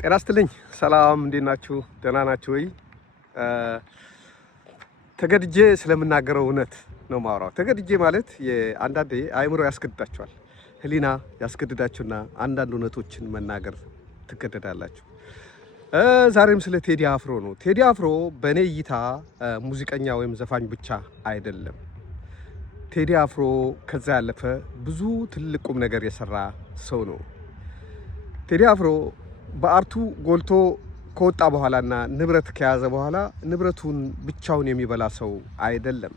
ጤና ይስጥልኝ። ሰላም እንዴት ናችሁ? ደህና ናችሁ ወይ? ተገድጄ ስለምናገረው እውነት ነው ማውራው። ተገድጄ ማለት አንዳንዴ አእምሮ ያስገድዳችኋል፣ ህሊና ያስገድዳችሁና አንዳንድ እውነቶችን መናገር ትገደዳላችሁ። ዛሬም ስለ ቴዲ አፍሮ ነው። ቴዲ አፍሮ በእኔ እይታ ሙዚቀኛ ወይም ዘፋኝ ብቻ አይደለም። ቴዲ አፍሮ ከዛ ያለፈ ብዙ ትልቅ ቁም ነገር የሰራ ሰው ነው። ቴዲ አፍሮ በአርቱ ጎልቶ ከወጣ በኋላና ንብረት ከያዘ በኋላ ንብረቱን ብቻውን የሚበላ ሰው አይደለም።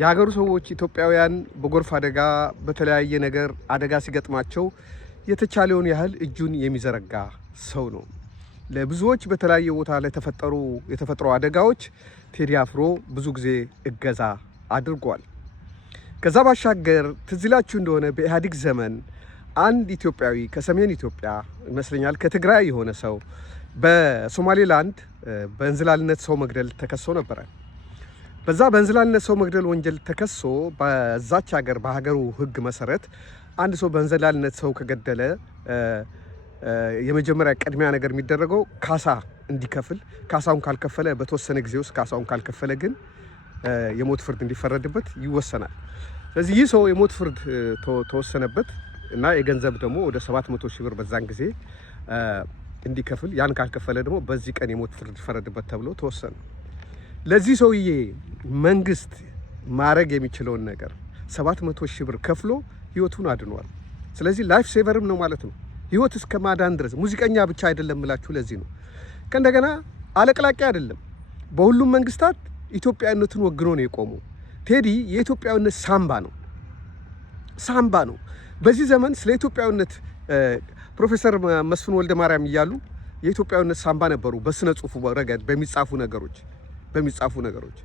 የሀገሩ ሰዎች ኢትዮጵያውያን በጎርፍ አደጋ በተለያየ ነገር አደጋ ሲገጥማቸው የተቻለውን ያህል እጁን የሚዘረጋ ሰው ነው። ለብዙዎች በተለያየ ቦታ የተፈጠሩ አደጋዎች ቴዲ አፍሮ ብዙ ጊዜ እገዛ አድርጓል። ከዛ ባሻገር ትዝ ይላችሁ እንደሆነ በኢህአዴግ ዘመን አንድ ኢትዮጵያዊ ከሰሜን ኢትዮጵያ ይመስለኛል ከትግራይ የሆነ ሰው በሶማሌላንድ በእንዝላልነት ሰው መግደል ተከሶ ነበረ። በዛ በእንዝላልነት ሰው መግደል ወንጀል ተከሶ በዛች ሀገር በሀገሩ ሕግ መሰረት አንድ ሰው በእንዝላልነት ሰው ከገደለ የመጀመሪያ ቅድሚያ ነገር የሚደረገው ካሳ እንዲከፍል፣ ካሳውን ካልከፈለ በተወሰነ ጊዜ ውስጥ ካሳውን ካልከፈለ ግን የሞት ፍርድ እንዲፈረድበት ይወሰናል። ስለዚህ ይህ ሰው የሞት ፍርድ ተወሰነበት እና የገንዘብ ደግሞ ወደ 700 ሺህ ብር በዛን ጊዜ እንዲከፍል፣ ያን ካልከፈለ ደግሞ በዚህ ቀን የሞት ፍርድ ይፈረድበት ተብሎ ተወሰነ። ለዚህ ሰውዬ መንግስት ማድረግ የሚችለውን ነገር 700 ሺህ ብር ከፍሎ ህይወቱን አድኗል። ስለዚህ ላይፍ ሴቨርም ነው ማለት ነው። ህይወት እስከ ማዳን ድረስ ሙዚቀኛ ብቻ አይደለም ምላችሁ ለዚህ ነው። ከእንደገና አለቅላቂ አይደለም። በሁሉም መንግስታት ኢትዮጵያዊነትን ወግኖ ነው የቆመው። ቴዲ የኢትዮጵያዊነት ሳምባ ነው። በዚህ ዘመን ስለ ኢትዮጵያዊነት ፕሮፌሰር መስፍን ወልደ ማርያም እያሉ የኢትዮጵያዊነት ሳምባ ነበሩ። በስነ ጽሁፉ ረገድ በሚጻፉ ነገሮች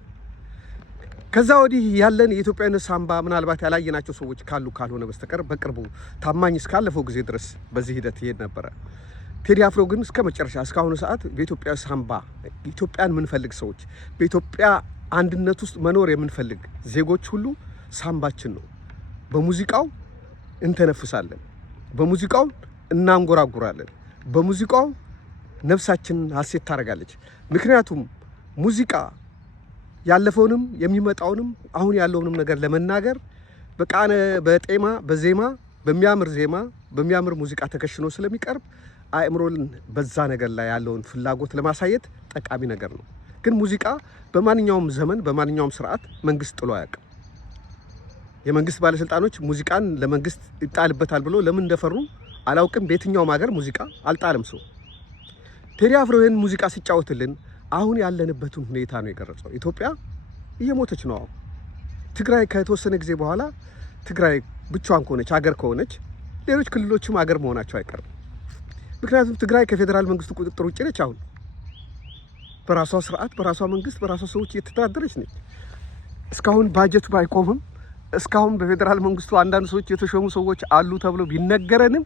ከዛ ወዲህ ያለን የኢትዮጵያዊነት ሳምባ ምናልባት ያላየናቸው ሰዎች ካልሆነ በስተቀር በቅርቡ ታማኝ እስካለፈው ጊዜ ድረስ በዚህ ሂደት ይሄድ ነበረ። ቴዲ አፍሮ ግን እስከ መጨረሻ እስካሁኑ ሰዓት በኢትዮጵያ ሳምባ ኢትዮጵያን የምንፈልግ ሰዎች፣ በኢትዮጵያ አንድነት ውስጥ መኖር የምንፈልግ ዜጎች ሁሉ ሳምባችን ነው። በሙዚቃው እንተነፍሳለን፣ በሙዚቃው እናንጎራጉራለን፣ በሙዚቃው ነፍሳችን ሀሴት ታደርጋለች። ምክንያቱም ሙዚቃ ያለፈውንም የሚመጣውንም አሁን ያለውንም ነገር ለመናገር በዜማ በሚያምር ሙዚቃ ተከሽኖ ስለሚቀርብ አእምሮን በዛ ነገር ላይ ያለውን ፍላጎት ለማሳየት ጠቃሚ ነገር ነው። ግን ሙዚቃ በማንኛውም ዘመን በማንኛውም ስርዓት መንግስት ጥሎ አያውቅም። የመንግስት ባለስልጣኖች ሙዚቃን ለመንግስት ይጣልበታል ብሎ ለምን እንደፈሩ አላውቅም። በየትኛውም ሀገር ሙዚቃ አልጣልም ሰው። ቴዲ አፍሮ ይህን ሙዚቃ ሲጫወትልን አሁን ያለንበትን ሁኔታ ነው የቀረጸው። ኢትዮጵያ እየሞተች ነው። ትግራይ ከተወሰነ ጊዜ በኋላ ትግራይ ብቻዋን ከሆነች ሌሎች ክልሎችም ሀገር መሆናቸው አይቀርም። ምክንያቱም ትግራይ ከፌዴራል መንግስቱ ቁጥጥር ውጭ ነች። አሁን በራሷ ስርዓት፣ በራሷ መንግስት፣ በራሷ ሰዎች እየተተዳደረች ነች። እስካሁን ባጀት ባይቆምም እስካሁን በፌዴራል መንግስቱ አንዳንድ ሰዎች የተሾሙ ሰዎች አሉ ተብሎ ቢነገረንም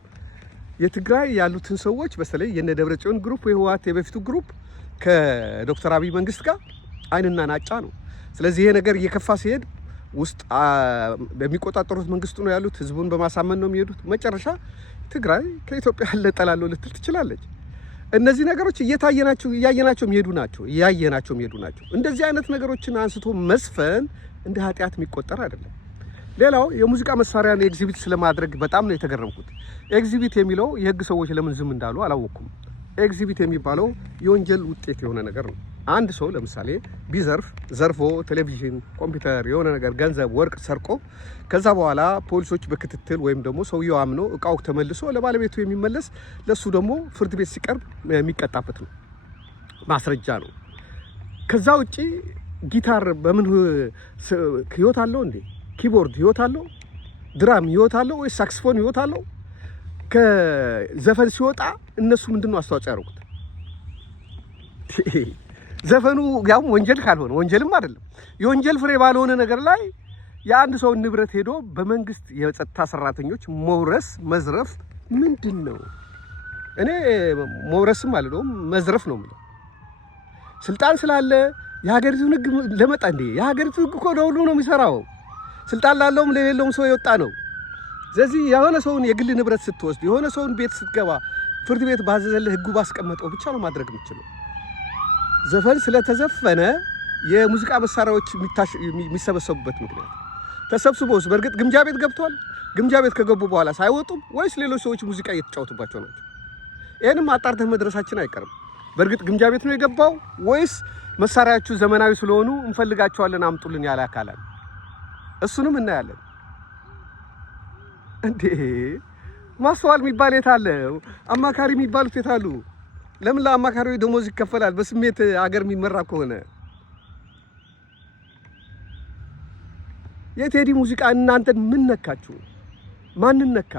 የትግራይ ያሉትን ሰዎች በተለይ የነ ደብረጽዮን ግሩፕ የህወሓት የበፊቱ ግሩፕ ከዶክተር አብይ መንግስት ጋር አይንና ናጫ ነው። ስለዚህ ይሄ ነገር እየከፋ ሲሄድ ውስጥ በሚቆጣጠሩት መንግስቱ ነው ያሉት፣ ህዝቡን በማሳመን ነው የሚሄዱት። መጨረሻ ትግራይ ከኢትዮጵያ ለጠላለው ልትል ትችላለች። እነዚህ ነገሮች እያየናቸው የሚሄዱ ናቸው። እንደዚህ አይነት ነገሮችን አንስቶ መስፈን እንደ ኃጢአት የሚቆጠር አይደለም። ሌላው የሙዚቃ መሳሪያን ኤግዚቢት ስለማድረግ በጣም ነው የተገረምኩት። ኤግዚቢት የሚለው የህግ ሰዎች ለምን ዝም እንዳሉ አላወኩም። ኤግዚቢት የሚባለው የወንጀል ውጤት የሆነ ነገር ነው። አንድ ሰው ለምሳሌ ዘርፎ ቴሌቪዥን፣ ኮምፒውተር፣ የሆነ ነገር ገንዘብ፣ ወርቅ ሰርቆ ከዛ በኋላ ፖሊሶች በክትትል ወይም ደግሞ ሰውየው አምኖ እቃው ተመልሶ ለባለቤቱ የሚመለስ ለሱ ደግሞ ፍርድ ቤት ሲቀርብ የሚቀጣበት ነው፣ ማስረጃ ነው። ከዛ ውጪ ጊታር በምን ህይወት አለው እንዴ? ኪቦርድ ህይወት አለው? ድራም ህይወት አለው ወይ ሳክስፎን ህይወት አለው? ከዘፈን ሲወጣ እነሱ ምንድነው አስተዋጽኦ ያደርጉት? ዘፈኑ ያውም ወንጀል ካልሆነ ወንጀልም አይደለም የወንጀል ፍሬ ባልሆነ ነገር ላይ የአንድ ሰው ንብረት ሄዶ በመንግስት የጸጥታ ሰራተኞች መዝረፍ ምንድነው? እኔ መውረስም አልለውም መዝረፍ ነው የምለው። ስልጣን ስላለ የሀገሪቱን ህግ ለመጣ እንዴ? የሀገሪቱ ህግ እኮ ለሁሉ ነው የሚሰራው። ስልጣን ላለውም ለሌለውም ሰው የወጣ ነው። ስለዚህ የሆነ ሰውን የግል ንብረት ስትወስድ፣ የሆነ ሰውን ቤት ስትገባ ፍርድ ቤት ባዘዘልህ ህጉ ባስቀመጠው ብቻ ነው ማድረግ የምችለው። ዘፈን ስለተዘፈነ የሙዚቃ መሳሪያዎች የሚሰበሰቡበት ምክንያት ተሰብስቦስ በእርግጥ ግምጃ ቤት ገብቷል? ግምጃ ቤት ከገቡ በኋላ ሳይወጡም ወይስ ሌሎች ሰዎች ሙዚቃ እየተጫወቱባቸው ናቸው? ይህንም አጣርተህ መድረሳችን አይቀርም። በእርግጥ ግምጃ ቤት ነው የገባው ወይስ መሳሪያዎቹ ዘመናዊ ስለሆኑ እንፈልጋቸዋለን አምጡልን ያለ አካላል? እሱንም እናያለን። እንዴ ማስተዋል የሚባል የት አለ? አማካሪ የሚባሉት የት አሉ? ለምን ለአማካሪው ደሞዝ ይከፈላል? በስሜት አገር የሚመራ ከሆነ የቴዲ ሙዚቃ እናንተን ምን ነካችሁ? ማንን ነካ?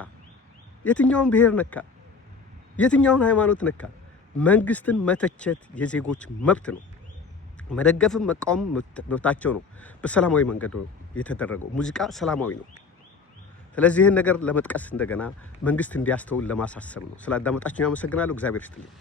የትኛውን ብሔር ነካ? የትኛውን ሃይማኖት ነካ? መንግስትን መተቸት የዜጎች መብት ነው። መደገፍም መቃወም መብታቸው ነው። በሰላማዊ መንገድ ነው የተደረገው። ሙዚቃ ሰላማዊ ነው። ስለዚህ ይህን ነገር ለመጥቀስ እንደገና መንግስት እንዲያስተውል ለማሳሰብ ነው። ስላዳመጣችሁ አመሰግናለሁ። እግዚአብሔር ይስጥልኝ።